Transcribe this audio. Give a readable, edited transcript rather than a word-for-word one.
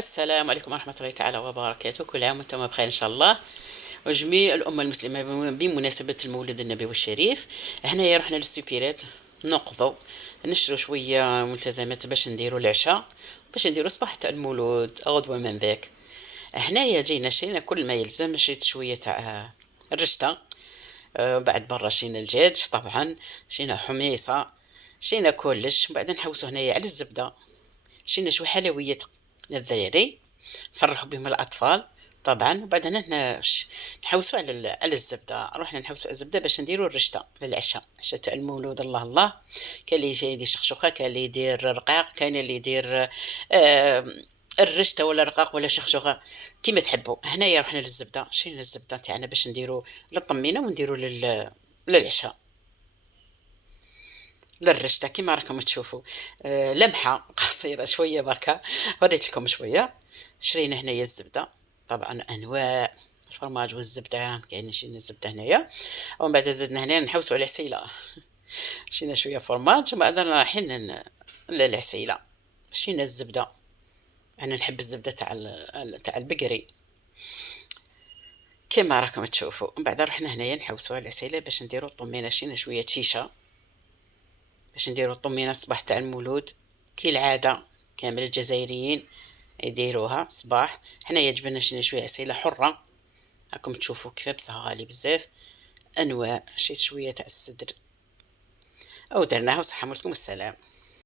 السلام عليكم ورحمة الله تعالى وبركاته. كل عام وانتم بخير إن شاء الله، وجميع الأمة المسلمة بمناسبة المولد النبوي الشريف. هنايا رحنا للسوبيرات نقضوا، نشرو شوية ملتزمات باش نديرو العشاء، باش نديرو صباح تاع المولود غدوة من ذاك. هنايا جينا شرينا كل ما يلزم، شريت شوية تاع الرشتة، بعد برا شرينا الدجاج طبعا، شرينا حميصة، شرينا كلش. بعد نحوسو هنايا على الزبدة، شرينا شوية حلويات للذراري نفرحوا بهم الأطفال طبعا. وبعدين نحوسوا على على الزبدة، رحنا نحوسوا على الزبدة باش نديروا الرشتة للعشاء، عشاء تاع المولود. الله الله، كان اللي جاي يدير شخشوخة، كان اللي يدير رقاق، كان اللي يدير آه الرشتة ولا رقاق ولا شخشوخة كيما تحبوا. هنايا رحنا للزبدة، شرينا الزبدة تاعنا باش نديروا للطمينة ونديروا للعشاء للرشتة كيما راكم تشوفوا. لمحة قصيرة شوية بركة، وريت لكم شوية. شرينا هنايا الزبدة طبعا انواع الفرماج والزبدة، كاين شرينا الزبدة هنايا. ومن بعد زدنا هنا نحوسوا على العسيلة، شرينا شوية فرماج، ومن بعد رايحين للعسيلة. شرينا الزبدة، انا نحب الزبدة تاع البقري كيما راكم تشوفوا. من بعد رحنا هنايا نحوسوا على العسيلة باش نديروا الطمينة. شرينا شوية شيشة باش نديروا الطمينة صباح تاع المولود كالعادة، كامل الجزائريين يديروها صباح. حنا يعجبنا شويه عسيله حره، راكم تشوفوا كيف بصح غالي بزاف. انواع شيت شويه تاع السدر او درناها، وصحه مولتكم السلام.